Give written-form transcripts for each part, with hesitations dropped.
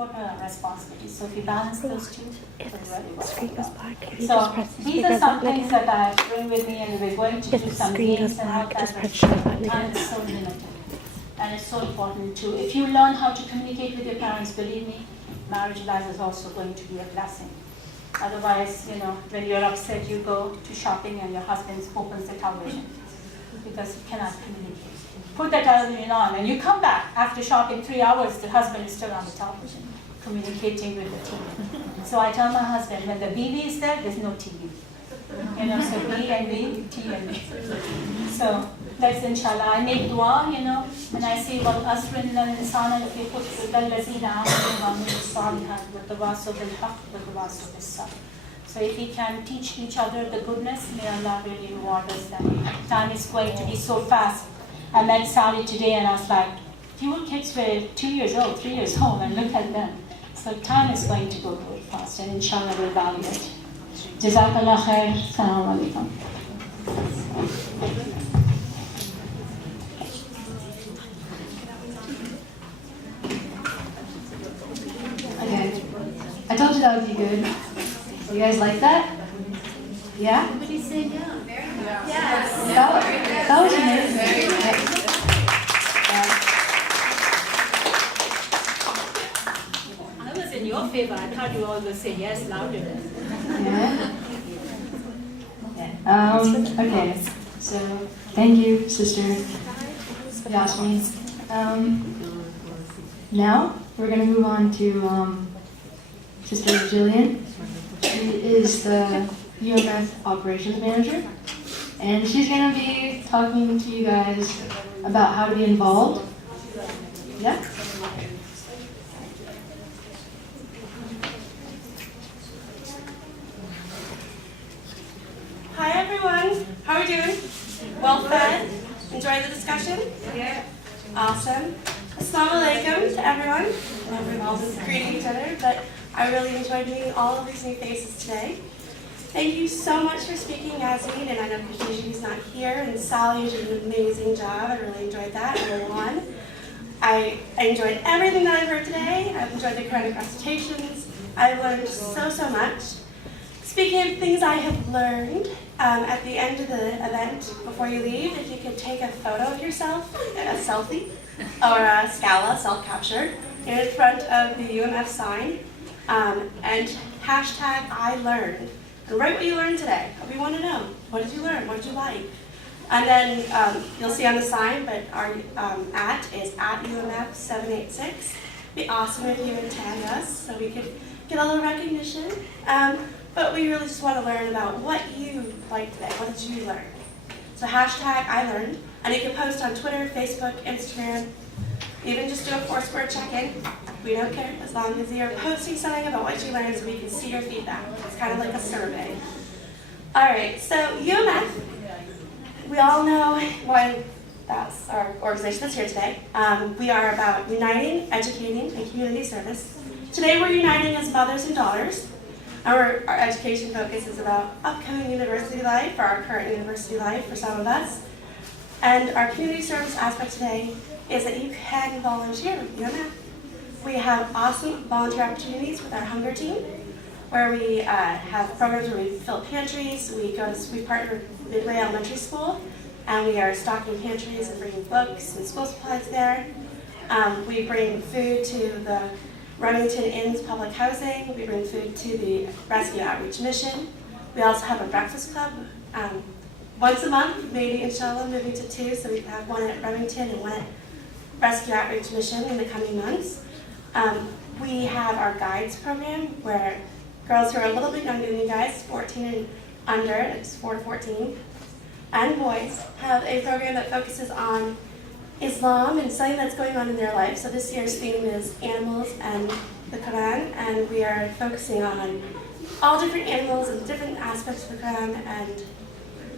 important responsibilities. So if you balance those two, If it'll really the screen goes work. black, can you So just press the these share are some button things again? that I bring with me, and we're going to If do the some screen games goes and all black, that. just press But share button time again. is so limited, and it's so important too. If you learn how to communicate with your parents, believe me, marriage life is also going to be a blessing. Otherwise, when you're upset, you go to shopping and your husband opens the television because he cannot communicate. Put the television on and you come back after shopping 3 hours, the husband is still on the television communicating with the TV. So I tell my husband, when the BB is there, there's no TV. So B and B, T and B. So let's inshallah. I make dua, and I say, well, asrin lal insana fi khusr allazina amanu wa amilu salihat wa tawasaw bil haqq wa tawasaw bis sabr. So if we can teach each other the goodness, may Allah really reward us. Then time is going to be so fast. I met Sally today, and I was like, few kids were 2 years old, 3 years old, and look at them. So time is going to go very fast, and inshallah we'll value it. Jazakallah khair. Assalamu alaikum. Okay. I told you that would be good. You guys like that? Yeah? Everybody say yeah. Yes. That was amazing. I was in your favor. I thought you all would say yes louder. Yeah. Okay. So, thank you, Sister Yasmin. Now, we're going to move on to Sister Jillian. She is the UMF Operations Manager, and she's going to be talking to you guys about how to be involved. Yeah? Hi everyone, how are we doing? Well fed? Enjoy the discussion? Yeah. Awesome. Assalamu alaikum to everyone. I know we've all been greeting each other, but I really enjoyed meeting all of these new faces today. Thank you so much for speaking, Yasmin, and I know Khadijah's not here, and Sally did an amazing job. I really enjoyed that, everyone. I enjoyed everything that I've heard today. I've enjoyed the Quranic recitations. I've learned so much. Speaking of things I have learned, at the end of the event, before you leave, if you could take a photo of yourself, a selfie, or a scala, self-capture, in front of the UMF sign, and hashtag I learned. And write what you learned today. We want to know. What did you learn? What did you like? And then you'll see on the sign, but our @ is @UMF786. It'd be awesome if you would tag us so we could get a little recognition. But we really just want to learn about what you liked today. What did you learn? So hashtag I learned. And you can post on Twitter, Facebook, Instagram, even just do a Foursquare check-in. We don't care as long as you're posting something about what you learned so we can see your feedback. It's kind of like a survey. All right, so UMF, we all know why that's our organization that's here today. We are about uniting, educating, and community service. Today we're uniting as mothers and daughters. Our education focus is about upcoming university life, or our current university life for some of us. And our community service aspect today is that you can volunteer with UMF. We have awesome volunteer opportunities with our hunger team, where we have programs where we fill pantries. We partner with Midway Elementary School, and we are stocking pantries and bringing books and school supplies there. We bring food to the Remington Inn's public housing. We bring food to the Rescue Outreach Mission. We also have a breakfast club once a month, maybe inshallah moving to 2, so we can have one at Remington and one at Rescue Outreach Mission in the coming months. We have our guides program where girls who are a little bit younger than you guys, 14 and under, it's 4 to 14, and boys have a program that focuses on Islam and something that's going on in their life. So this year's theme is animals and the Quran, and we are focusing on all different animals and different aspects of the Quran. And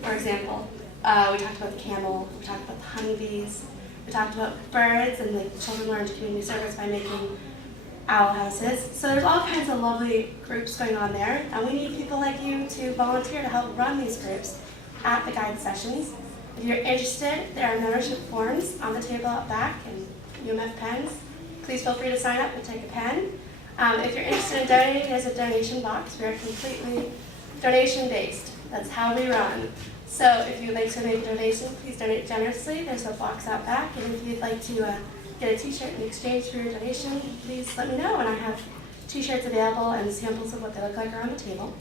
for example, we talked about the camel, we talked about the honeybees, we talked about birds, and the children learned community service by making owl houses. So there's all kinds of lovely groups going on there, and we need people like you to volunteer to help run these groups at the guide sessions. If you're interested, there are membership forms on the table out back and UMF pens. Please feel free to sign up and take a pen. If you're interested in donating, there's a donation box. We're completely donation-based. That's how we run. So if you'd like to make a donation, please donate generously. There's a box out back. And if you'd like to get a t-shirt in exchange for your donation, please let me know. And I have t-shirts available and samples of what they look like are on the table.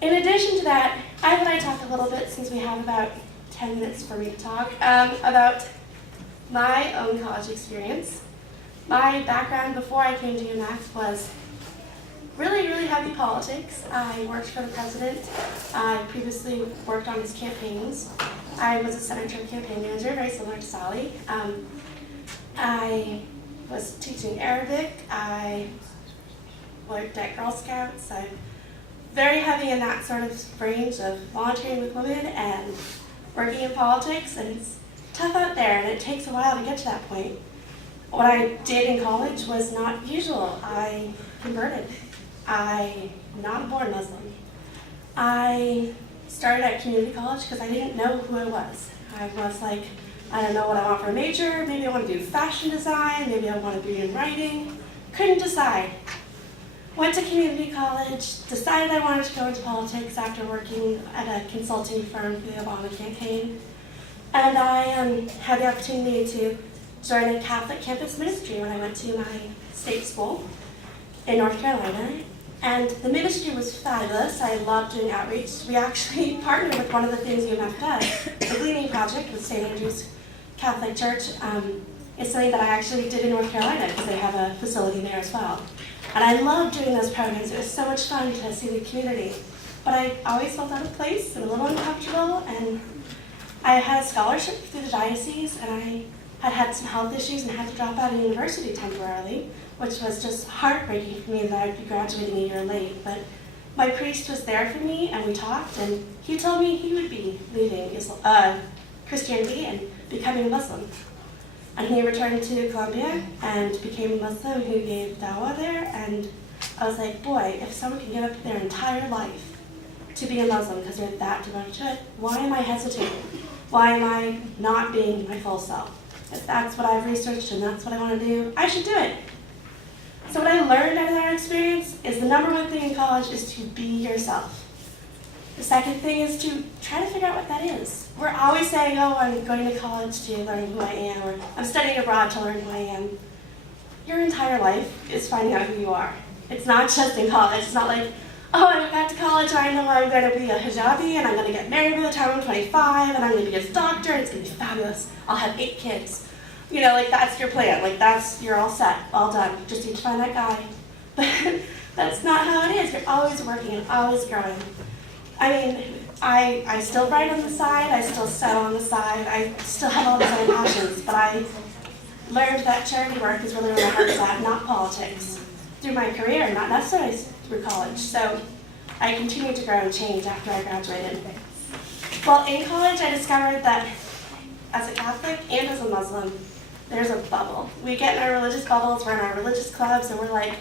In addition to that, I thought I'd talk a little bit, since we have about 10 minutes for me to talk, about my own college experience. My background before I came to UMF was really, really heavy politics. I worked for the president. I previously worked on his campaigns. I was a senator campaign manager, very similar to Sally. I was teaching Arabic. I worked at Girl Scouts. I'm very heavy in that sort of range of volunteering with women and working in politics, and it's tough out there, and it takes a while to get to that point. What I did in college was not usual. I converted. I'm not a born Muslim. I started at community college because I didn't know who I was. I was like, I don't know what I want for a major. Maybe I want to do fashion design. Maybe I want to be in writing. Couldn't decide. Went to community college, decided I wanted to go into politics after working at a consulting firm for the Obama campaign. And I had the opportunity to join a Catholic campus ministry when I went to my state school in North Carolina. And the ministry was fabulous. I loved doing outreach. We actually partnered with one of the things UMF does, the Gleaning Project with St. Andrew's Catholic Church. It's something that I actually did in North Carolina because they have a facility there as well. And I loved doing those programs. It was so much fun to see the community. But I always felt out of place and a little uncomfortable. And I had a scholarship through the diocese, and I had some health issues and had to drop out of university temporarily, which was just heartbreaking for me that I'd be graduating a year late. But my priest was there for me, and we talked, and he told me he would be leaving Christianity and becoming a Muslim. And he returned to Colombia and became a Muslim who gave dawah there, and I was like, boy, if someone can give up their entire life to be a Muslim because they're that devoted to it, why am I hesitating? Why am I not being my full self? If that's what I've researched and that's what I want to do, I should do it. So what I learned out of that experience is the number one thing in college is to be yourself. The second thing is to try to figure out what that is. We're always saying, oh, I'm going to college to learn who I am, or I'm studying abroad to learn who I am. Your entire life is finding out who you are. It's not just in college. It's not like, oh, I got to college and I know I'm going to be a hijabi and I'm going to get married by the time I'm 25 and I'm going to be a doctor and it's going to be fabulous. I'll have 8 kids. You know, like that's your plan. Like you're all set, all done. You just need to find that guy. But that's not how it is. You're always working and always growing. I mean, I still write on the side, I still sew on the side, I still have all these other passions, but I learned that charity work is really where my heart's at, not politics. Through my career, not necessarily through college. So I continued to grow and change after I graduated. Well, in college, I discovered that as a Catholic and as a Muslim, there's a bubble. We get in our religious bubbles, we're in our religious clubs, and we're like,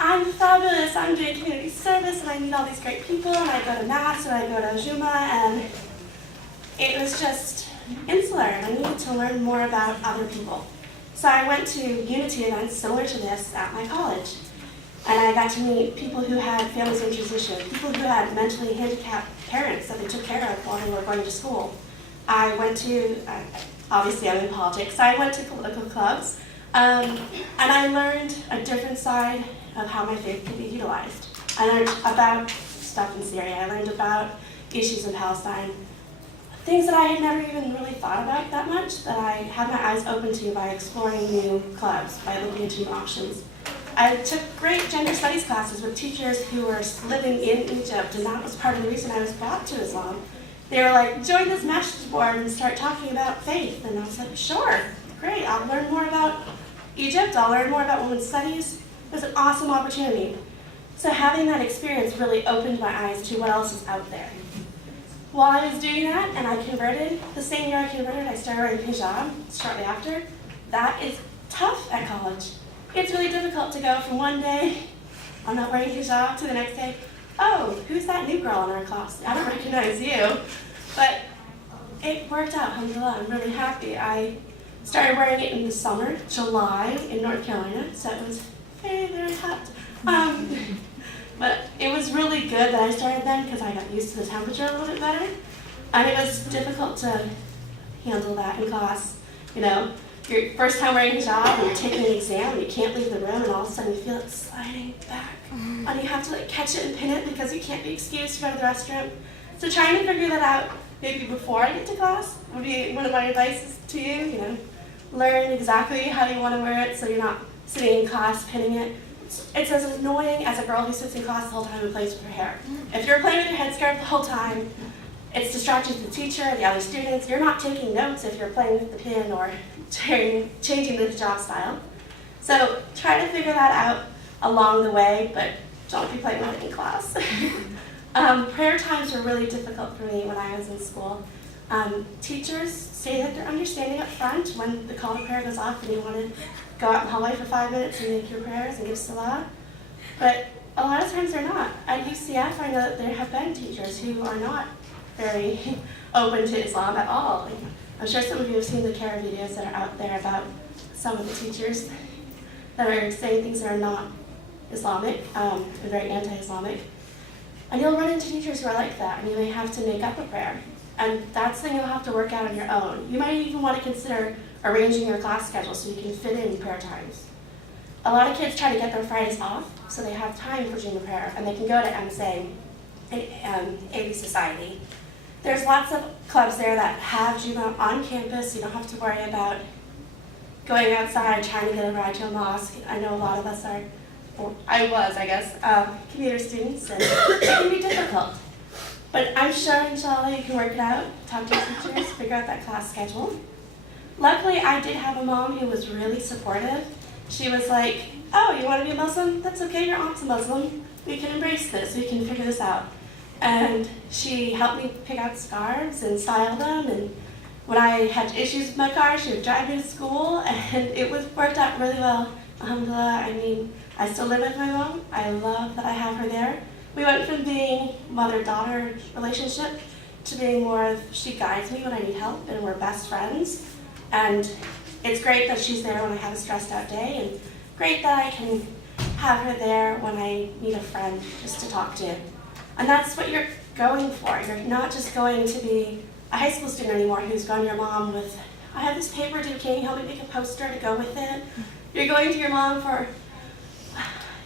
I'm fabulous, I'm doing community service, and I meet all these great people, and I go to Mass, and I go to Juma, and it was just insular, and I needed to learn more about other people. So I went to UniTea events similar to this at my college, and I got to meet people who had families in transition, people who had mentally handicapped parents that they took care of while they were going to school. I went to, obviously I'm in politics, so I went to political clubs, and I learned a different side of how my faith can be utilized. I learned about stuff in Syria, I learned about issues in Palestine, things that I had never even really thought about that much, that I had my eyes open to by exploring new clubs, by looking into new options. I took great gender studies classes with teachers who were living in Egypt, and that was part of the reason I was brought to Islam. They were like, join this message board and start talking about faith. And I was like, sure, great, I'll learn more about Egypt, I'll learn more about women's studies. It was an awesome opportunity. So having that experience really opened my eyes to what else is out there. While I was doing that, and I converted, the same year I converted, I started wearing hijab shortly after. That is tough at college. It's really difficult to go from one day, I'm not wearing hijab, to the next day, oh, who's that new girl in our class? I don't recognize you. But it worked out, alhamdulillah, I'm really happy. I started wearing it in the summer, July, in North Carolina, so it was very, very hot. But it was really good that I started then because I got used to the temperature a little bit better. And it was difficult to handle that in class. You know, your first time wearing a hijab and you're taking an exam and you can't leave the room and all of a sudden you feel it sliding back. And you have to like catch it and pin it because you can't be excused to go to the restroom. So trying to figure that out maybe before I get to class would be one of my advices to you. You know, learn exactly how you want to wear it so you're not sitting in class pinning it. It's as annoying as a girl who sits in class the whole time and plays with her hair. If you're playing with your headscarf the whole time, it's distracting to the teacher, the other students. You're not taking notes if you're playing with the pin or changing the hijab style. So try to figure that out along the way, but don't be playing with it in class. Prayer times were really difficult for me when I was in school. Teachers say that they're understanding up front when the call to prayer goes off and you want to go out in the hallway for 5 minutes and make your prayers and give salah. But a lot of times they're not. At UCF, I know that there have been teachers who are not very open to Islam at all. I'm sure some of you have seen the CARE videos that are out there about some of the teachers that are saying things that are not Islamic, and very anti-Islamic. And you'll run into teachers who are like that, and you may have to make up a prayer. And that's something you'll have to work out on your own. You might even want to consider arranging your class schedule so you can fit in prayer times. A lot of kids try to get their Fridays off so they have time for Juma prayer, and they can go to MSA, AV Society. There's lots of clubs there that have Juma on campus. You don't have to worry about going outside trying to get a ride to a mosque. I know a lot of us are, or I was, I guess, commuter students, and it can be difficult. But I'm sure, inshallah, you can work it out, talk to your teachers, figure out that class schedule. Luckily, I did have a mom who was really supportive. She was like, oh, you want to be a Muslim? That's okay, your aunt's a Muslim. We can embrace this, we can figure this out. And she helped me pick out scarves and style them, and when I had issues with my car, she would drive me to school, and it worked out really well. Alhamdulillah, I mean, I still live with my mom. I love that I have her there. We went from being mother-daughter relationship to being more of she guides me when I need help, and we're best friends. And it's great that she's there when I have a stressed out day, and great that I can have her there when I need a friend just to talk to. And that's what you're going for. You're not just going to be a high school student anymore who's going to your mom with, I have this paper due, can you help me make a poster to go with it? You're going to your mom for,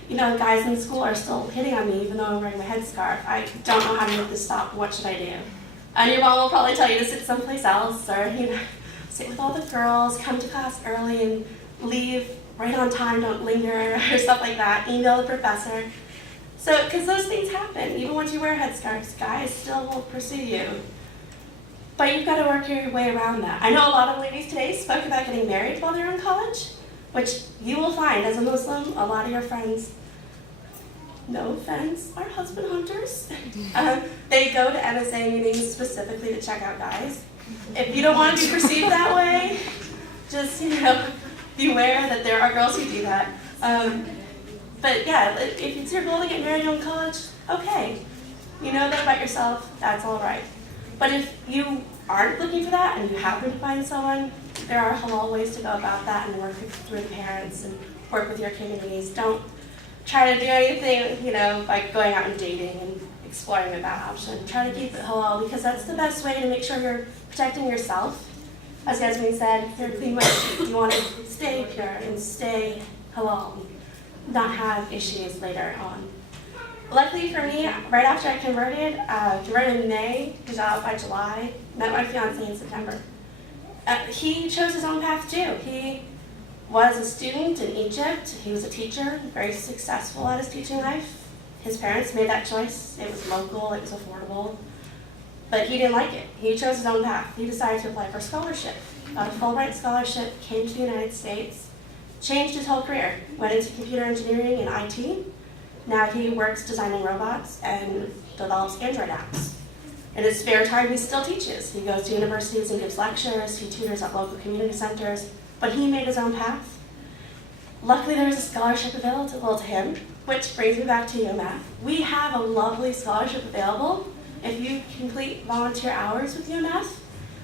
you know, guys in school are still hitting on me even though I'm wearing my headscarf. I don't know how to make this stop, what should I do? And your mom will probably tell you to sit someplace else, or, you know, sit with all the girls, come to class early and leave right on time, don't linger, or stuff like that. Email the professor. So, because those things happen, even once you wear headscarves, guys still will pursue you. But you've got to work your way around that. I know a lot of ladies today spoke about getting married while they're in college, which you will find as a Muslim, a lot of your friends, no offense, are husband hunters. They go to MSA meetings specifically to check out guys. If you don't want to be perceived that way, just, you know, beware that there are girls who do that. But yeah, if it's your goal to get married in college, okay. You know that about yourself, that's all right. But if you aren't looking for that and you happen to find someone, there are halal ways to go about that and work through the parents and work with your communities. Don't try to do anything, you know, by going out and dating and exploring that option. Try to keep it halal because that's the best way to make sure you're protecting yourself. As Yasmin said, you're clean white. You want to stay pure and stay halal, not have issues later on. Luckily for me, right after I converted in May, hijab by July, met my fiance in September. He chose his own path too. He was a student in Egypt. He was a teacher, very successful at his teaching life. His parents made that choice. It was local, it was affordable, but he didn't like it. He chose his own path. He decided to apply for a scholarship, got a Fulbright scholarship, came to the United States, changed his whole career, went into computer engineering and IT. Now he works designing robots and develops Android apps. In his spare time, he still teaches. He goes to universities and gives lectures. He tutors at local community centers, but he made his own path. Luckily, there was a scholarship available to him, which brings me back to UMF. We have a lovely scholarship available. If you complete volunteer hours with UMF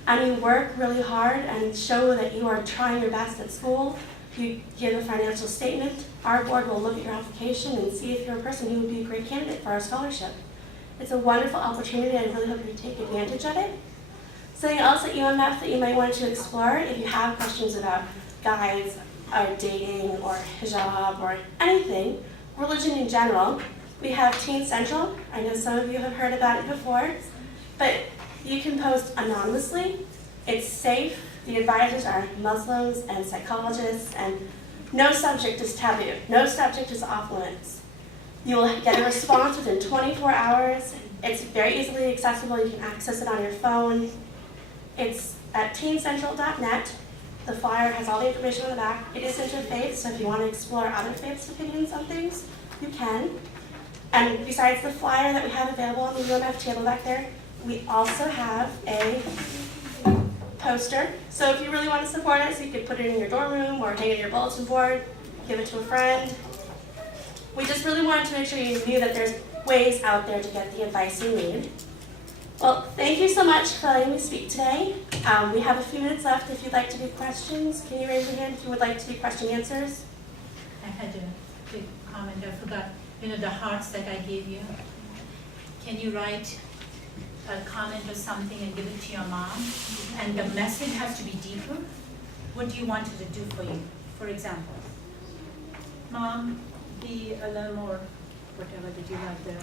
and you work really hard and show that you are trying your best at school, You give a financial statement. Our board will look at your application and see if you're a person who would be a great candidate for our scholarship. It's a wonderful opportunity. I really hope you take advantage of it. Something else at UMF that you might want to explore, if you have questions about guides or dating or hijab or anything, religion in general, we have Teen Central. I know some of you have heard about it before, but you can post anonymously. It's safe. The advisors are Muslims and psychologists, and no subject is taboo. No subject is off limits. You will get a response within 24 hours. It's very easily accessible. You can access it on your phone. It's at teencentral.net. The flyer has all the information on the back. It is interfaith, so if you want to explore other faiths' opinions on things, you can. And besides the flyer that we have available on the UMF table back there, we also have a poster. So if you really want to support us, you could put it in your dorm room or hang it in your bulletin board, give it to a friend. We just really wanted to make sure you knew that there's ways out there to get the advice you need. Well, thank you so much for letting me speak today. We have a few minutes left if you'd like to do questions. Can you raise your hand if you would like to do question answers? I had a big comment. I forgot. The hearts that I gave you. Can you write a comment or something and give it to your mom? And the message has to be deeper. What do you want it to do for you? For example, Mom, be a little more, whatever did you have there?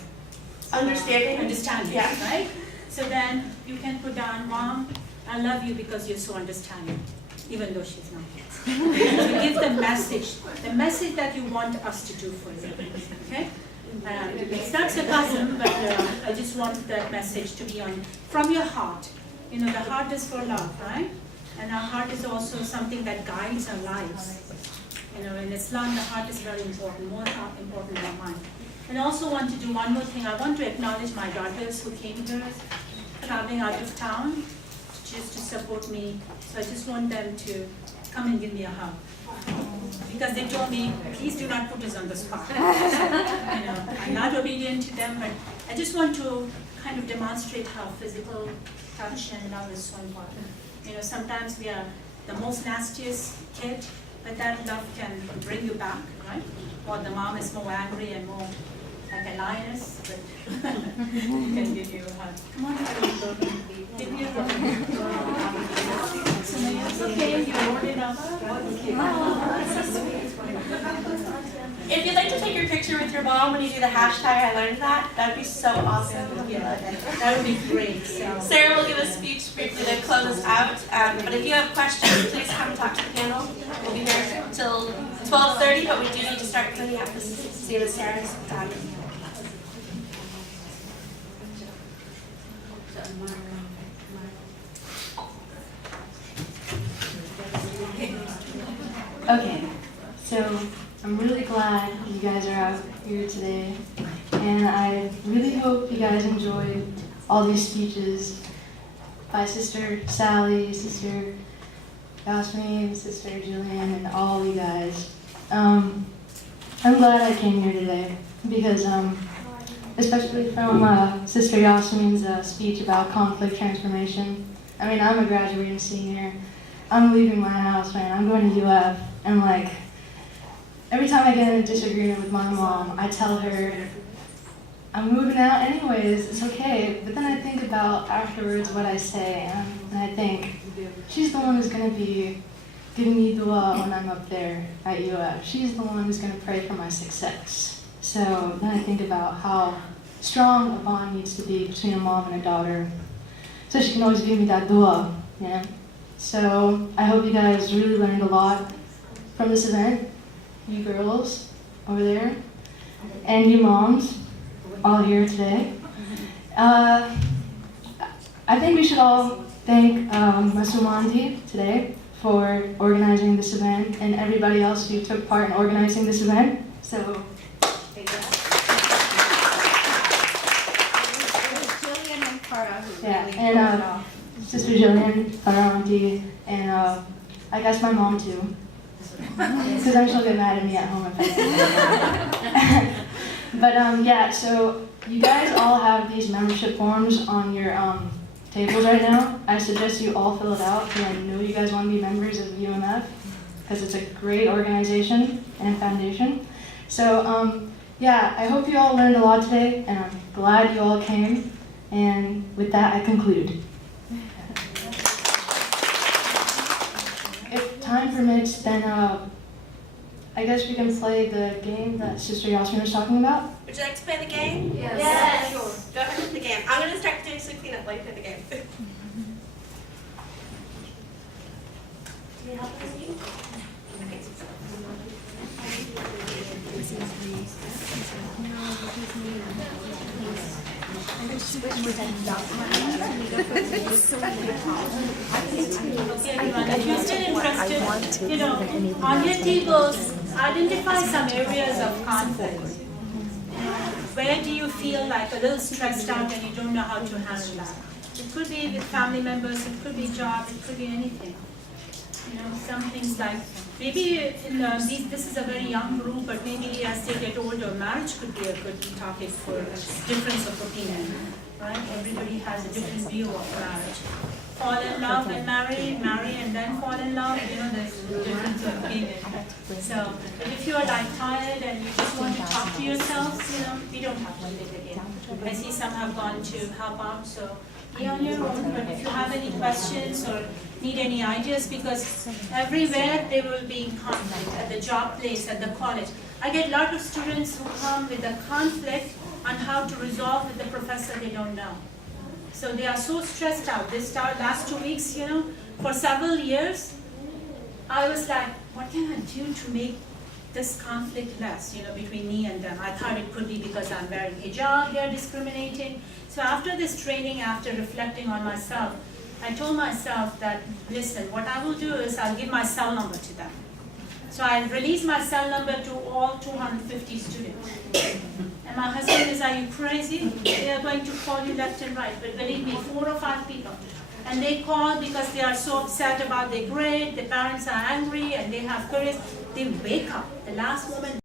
Understanding. Understanding, Yeah. right? So then you can put down, Mom, I love you because you're so understanding, even though she's not. You give the message that you want us to do for you, okay? It's not sarcasm, but I just want that message to be from your heart. The heart is for love, right? And our heart is also something that guides our lives. In Islam, the heart is very important, more important than our mind. And I also want to do one more thing. I want to acknowledge my daughters who came here, traveling out of town, just to support me. So I just want them to come and give me a hug. Because they told me, please do not put us on the spot. So, I'm not obedient to them, but I just want to kind of demonstrate how physical touch and love is so important. Sometimes we are the most nastiest kid, but that love can bring you back, right? Or the mom is more angry and more like a lioness, but can give you a hug. Come on, give you a hug. It's okay, you wrote it up. If you'd like to take your picture with your mom when you do the hashtag, I learned that would be so awesome. That would be great. So. Sarah will give a speech briefly to close us out. But if you have questions, please come and talk to the panel. We'll be here until 12:30, but we do need to start cleaning up as soon as Sarah's done. Okay, so I'm really glad you guys are out here today, and I really hope you guys enjoyed all these speeches by Sister Sally, Sister Yasmin, Sister Jillian, and all you guys. I'm glad I came here today because, especially from Sister Yasmin's speech about conflict transformation. I mean, I'm a graduating senior. I'm leaving my house, man. I'm going to UF, and every time I get in a disagreement with my mom, I tell her, I'm moving out anyways, it's okay. But then I think about afterwards what I say, and I think, she's the one who's going to be giving me dua when I'm up there at UF. She's the one who's going to pray for my success. So then I think about how strong a bond needs to be between a mom and a daughter, so she can always give me that dua, you know? So I hope you guys really learned a lot from this event, you girls over there, and you moms, all here today. I think we should all thank Masumanti today for organizing this event, and everybody else who took part in organizing this event. So, Jillian and Cara, who yeah, really and pulled it off. Sister Jillian, Farah Auntie, and I guess my mom too. Because then she'll get mad at me at home if I don't. But yeah, so you guys all have these membership forms on your tables right now. I suggest you all fill it out because I know you guys want to be members of UMF. because it's a great organization and foundation. So yeah, I hope you all learned a lot today, and I'm glad you all came. And with that, I conclude. If time permits, then I guess we can play the game that Sister Yasmin was talking about. Would you like to play the game? Yes. Sure. Go ahead with the game. I'm going to start doing some cleanup while you play the game. Do you need help with this game? Everyone, if you're still interested, on your tables, identify some areas of conflict. Where do you feel like a little stressed out and you don't know how to handle that? It could be with family members, it could be job, it could be anything. Some things like, maybe this is a very young group, but maybe as they get older, marriage could be a good topic for difference of opinion, right? Everybody has a different view of marriage. Fall in love and marry and then fall in love, there's a difference of opinion. So, but if you're like tired and you just want to talk to yourselves, we don't have to play the game. I see some have gone to help out, so be on your own, but if you have any questions or need any ideas, because everywhere there will be conflict, at the job place, at the college. I get a lot of students who come with a conflict on how to resolve with the professor they don't know. So they are so stressed out. They start last 2 weeks, for several years, I was like, what can I do to make this conflict less, between me and them? I thought it could be because I'm wearing hijab, they're discriminating. So after this training, after reflecting on myself, I told myself that, listen, what I will do is I'll give my cell number to them. So I release my cell number to all 250 students. And my husband is, are you crazy? They are going to call you left and right. But believe me, 4 or 5 people. And they call because they are so upset about their grade, their parents are angry, and they have careers. They wake up. The last moment.